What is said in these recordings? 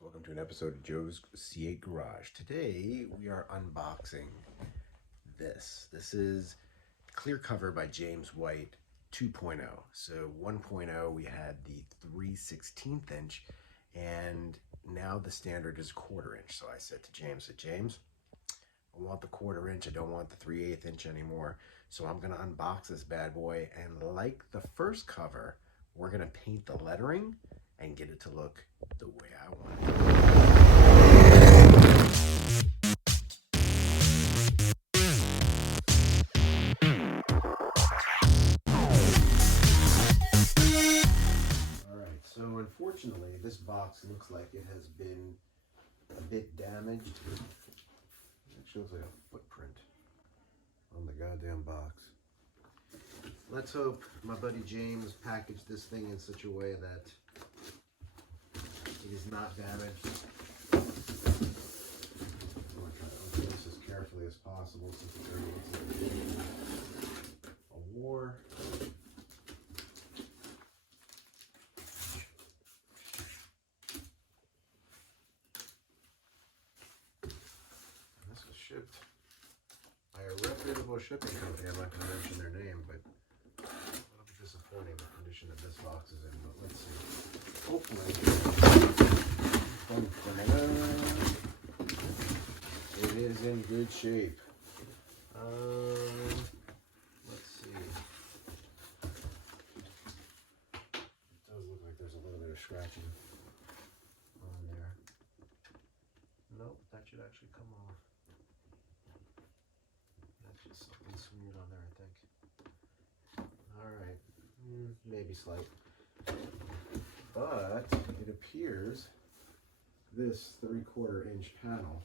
Welcome to an episode of Joe's C8 Garage. Today we are unboxing this. This is Clear Cover by James White 2.0. So 1.0 we had the 3/16 inch and now the standard is 1/4 inch. So I said to James, I want the 1/4 inch. I don't want the 3/8 inch anymore. So I'm going to unbox this bad boy, and like the first cover, we're going to paint the lettering and get it to look the way I want it. Alright, so unfortunately this box looks like it has been a bit damaged. It shows like a footprint on the goddamn box. Let's hope my buddy James packaged this thing in such a way that it is not damaged. I'm going to try to open this as carefully as possible since it already looks like a war. This was shipped by a reputable shipping company. I'm not going to mention their name, but a little bit disappointing the condition that this box is in, but let's see. Hopefully, it is in good shape. Let's see. It does look like there's a little bit of scratching on there. Nope, that should actually come off. That's just something smeared on there, I think. Alright, maybe slight. But it appears this 3/4 inch panel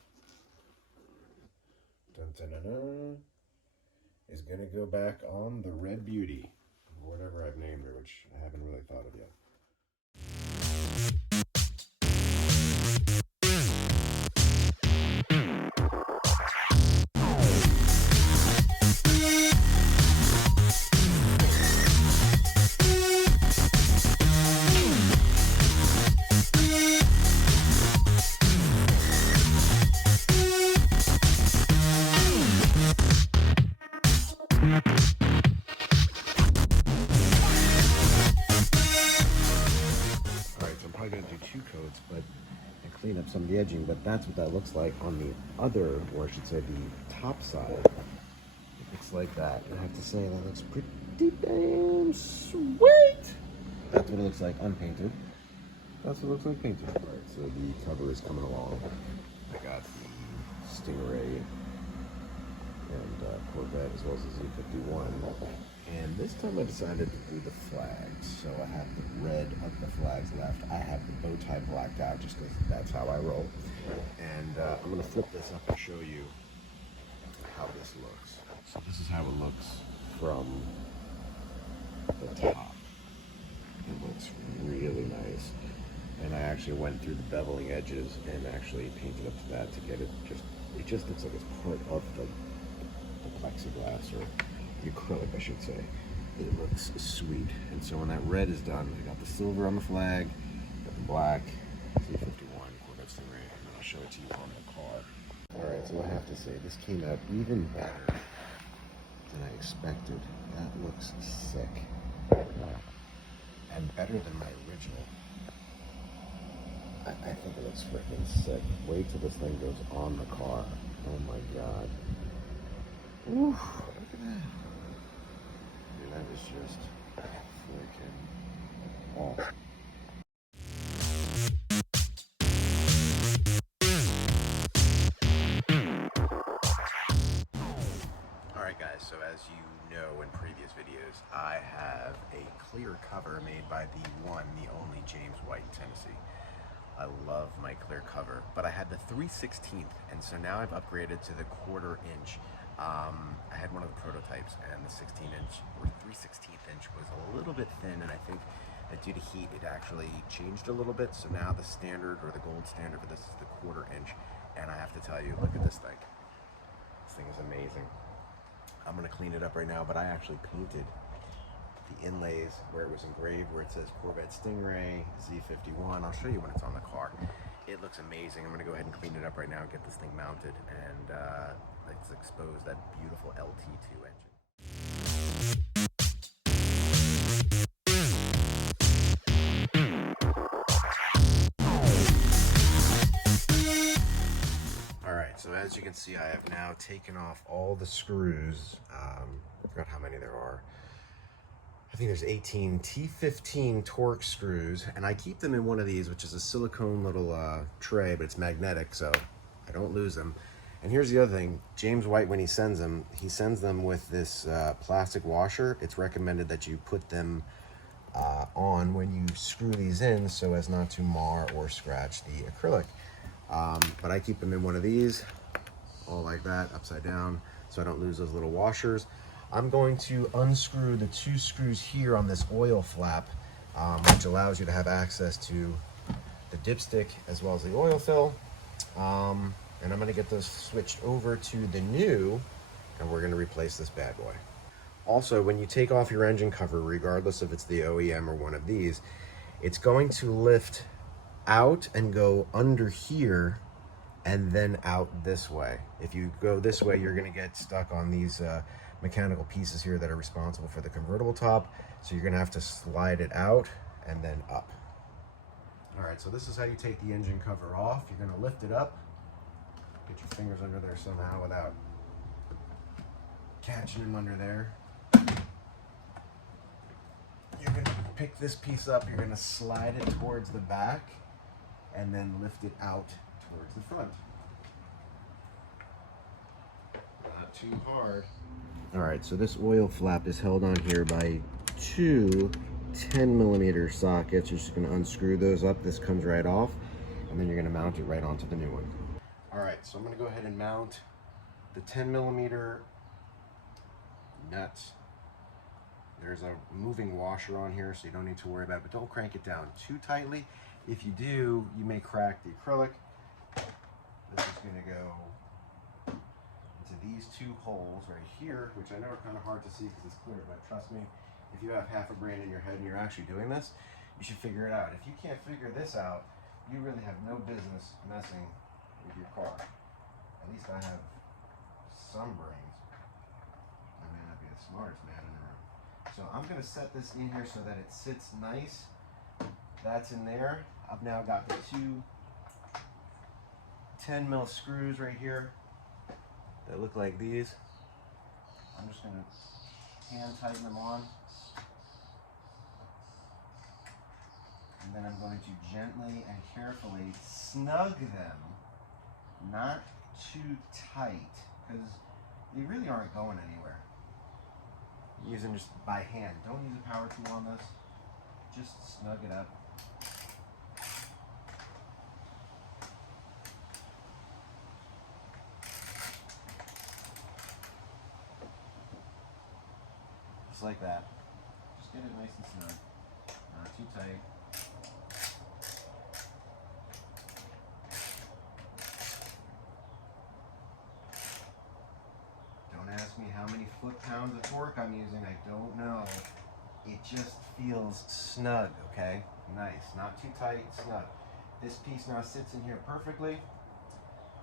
is going to go back on the Red Beauty, or whatever I've named her, which I haven't really thought of yet. Clean up some of the edging, but that's what that looks like on the other, or I should say the top side. It looks like that. I have to say that looks pretty damn sweet. That's what it looks like unpainted. That's what it looks like painted. Alright, so the cover is coming along. I got the Stingray and Corvette as well as the Z51. And this time I decided to do the flags. So I have the red of the flags left. I have the bow tie blacked out just because that's how I roll. And I'm going to flip this up and show you how this looks. So this is how it looks from the top. It looks really nice. And I actually went through the beveling edges and actually painted up to that to get it it just looks like it's part of the plexiglass, or the acrylic, I should say. It looks sweet. And so when that red is done, I got the silver on the flag, got the black, Z51, Corvette Stingray, and then I'll show it to you on the car. Alright, so I have to say, this came out even better than I expected. That looks sick. And better than my original. I think it looks freaking sick. Wait till this thing goes on the car. Oh my god. Oof, look at that. Dude, that is just freaking awesome. Alright guys, so as you know in previous videos, I have a clear cover made by the one, the only James White, Tennessee. I love my clear cover, but I had the 3/16, and so now I've upgraded to the 1/4 inch. I had one of the prototypes, and the 16 inch or 3/16 inch was a little bit thin, and I think that due to heat it actually changed a little bit. So now the standard, or the gold standard for this, is the 1/4 inch, and I have to tell you, look at this thing. This thing is amazing. I'm gonna clean it up right now, but I actually painted the inlays where it was engraved, where it says Corvette Stingray, Z51. I'll show you when it's on the car. It looks amazing. I'm gonna go ahead and clean it up right now, get this thing mounted, and let's expose that beautiful LT2 engine. Alright, so as you can see, I have now taken off all the screws. I forgot how many there are. I think there's 18 T15 torque screws, and I keep them in one of these, which is a silicone little tray, but it's magnetic, so I don't lose them. And here's the other thing, James White, when he sends them with this plastic washer. It's recommended that you put them on when you screw these in so as not to mar or scratch the acrylic. But I keep them in one of these, all like that, upside down, so I don't lose those little washers. I'm going to unscrew the 2 screws here on this oil flap, which allows you to have access to the dipstick as well as the oil fill. And I'm going to get those switched over to the new, and we're going to replace this bad boy. Also, when you take off your engine cover, regardless if it's the OEM or one of these, it's going to lift out and go under here and then out this way. If you go this way, you're going to get stuck on these mechanical pieces here that are responsible for the convertible top, so you're going to have to slide it out and then up. All right, so this is how you take the engine cover off. You're going to lift it up, get your fingers under there somehow without catching them under there. You're going to pick this piece up, you're going to slide it towards the back and then lift it out towards the front. Not too hard. All right, so this oil flap is held on here by 2 10mm sockets. You're just going to unscrew those up. This comes right off, and then you're going to mount it right onto the new one. All right, so I'm going to go ahead and mount the 10mm nuts. There's a moving washer on here, so you don't need to worry about it, but don't crank it down too tightly. If you do, you may crack the acrylic. This is going to go into these 2 holes right here, which I know are kind of hard to see because it's clear, but trust me, if you have half a brain in your head and you're actually doing this, you should figure it out. If you can't figure this out, you really have no business messing with your car. At least I have some brains. I may not be the smartest man in the room. So I'm going to set this in here so that it sits nice. That's in there. I've now got the 2 10mm screws right here that look like these. I'm just going to hand tighten them on. And then I'm going to gently and carefully snug them, not too tight, because they really aren't going anywhere. Using just by hand. Don't use a power tool on this. Just snug it up. Just like that. Just get it nice and snug. Not too tight. Don't ask me how many foot-pounds of torque I'm using. I don't know. It just feels snug, okay? Nice. Not too tight, snug. This piece now sits in here perfectly.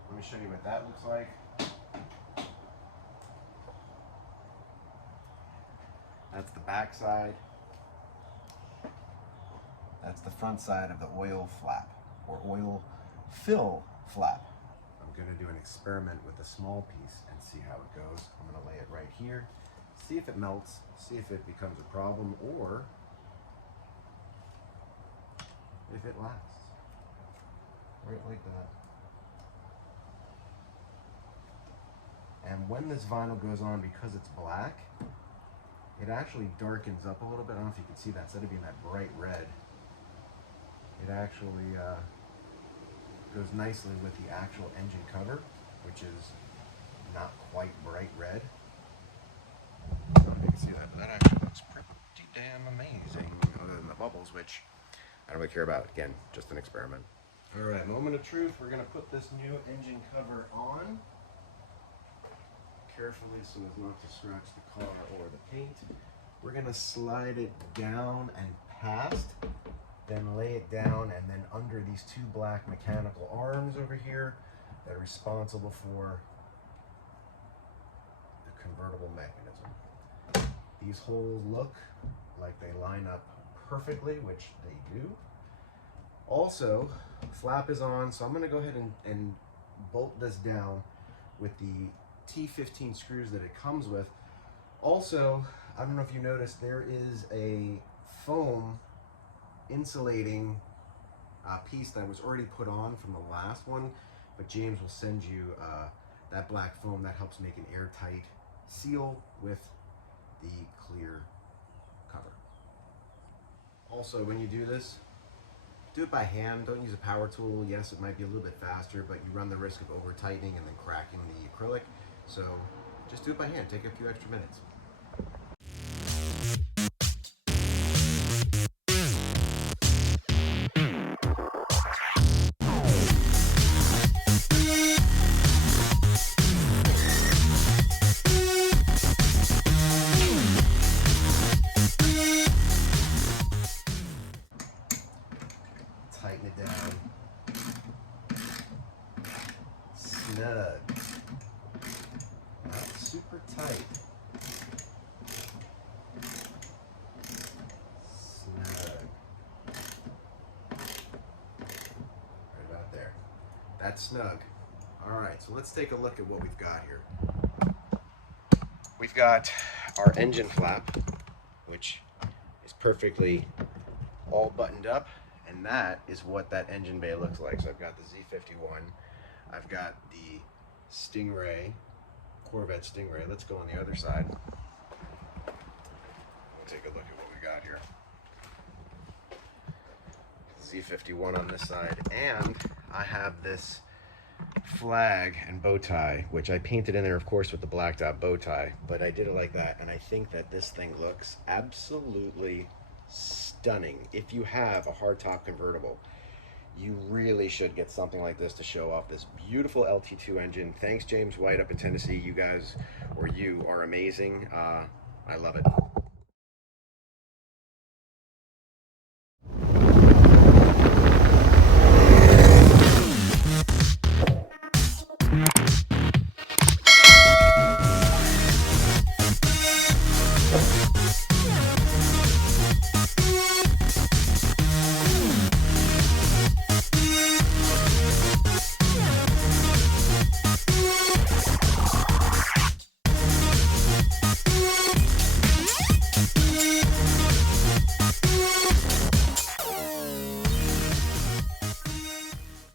Let me show you what that looks like. That's the back side. That's the front side of the oil flap, or oil fill flap. I'm going to do an experiment with a small piece and see how it goes. I'm going to lay it right here, see if it melts, see if it becomes a problem, or if it lasts. Right like that. And when this vinyl goes on, because it's black, it actually darkens up a little bit. I don't know if you can see that. Instead of being that bright red, it actually goes nicely with the actual engine cover, which is not quite bright red. I don't know if you can see that, but that actually looks pretty damn amazing. Other than the bubbles, which I don't really care about. Again, just an experiment. All right, moment of truth. We're going to put this new engine cover on carefully so as not to scratch the car or the paint. We're going to slide it down and past then lay it down, and then under these two black mechanical arms over here that are responsible for the convertible mechanism. These holes look like they line up perfectly, which they do. Also, flap is on, so I'm going to go ahead and bolt this down with the T15 screws that it comes with. Also, I don't know if you noticed, there is a foam insulating piece that was already put on from the last one, but James will send you that black foam that helps make an airtight seal with the clear cover. Also, when you do this, do it by hand. Don't use a power tool. Yes, it might be a little bit faster, but you run the risk of over tightening and then cracking the acrylic. So just do it by hand. Take a few extra minutes. Tighten it down. Snug. Not super tight. Snug. Right about there. That's snug. Alright, so let's take a look at what we've got here. We've got our engine flap, which is perfectly all buttoned up. And that is what that engine bay looks like. So I've got the Z51, I've got the Stingray, Corvette Stingray. Let's go on the other side. We'll take a look at what we got here. Z51 on this side, and I have this flag and bow tie, which I painted in there, of course, with the blacked out bow tie, but I did it like that, and I think that this thing looks absolutely stunning. If you have a hardtop convertible, you really should get something like this to show off this beautiful LT2 engine. Thanks, James White up in Tennessee. You guys, or you, are amazing. I love it.